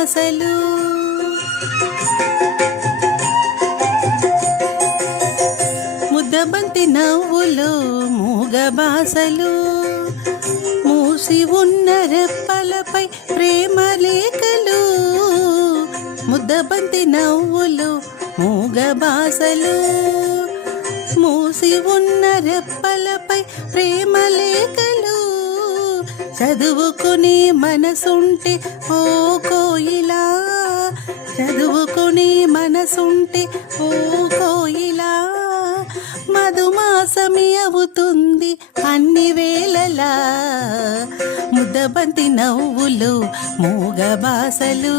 బాసలు. ముద్దబంతి నవ్వులు మూగ బాసలు. మూసి ఉన్న రెప్పలపై ప్రేమ లేఖలు. ముద్దబంతి నవ్వులు మూగ బాసలు. మూసి ఉన్న రెప్పలపై ప్రేమ లేఖలు. చదువుకుని మనసుంటే ఓ కోయిలా, చదువుకుని మనసుంటే ఓ కోయిలా, మధుమాసమి అవుతుంది అన్ని వేళలా. ముద్దబంతి నవ్వులు మూగ బాసలు.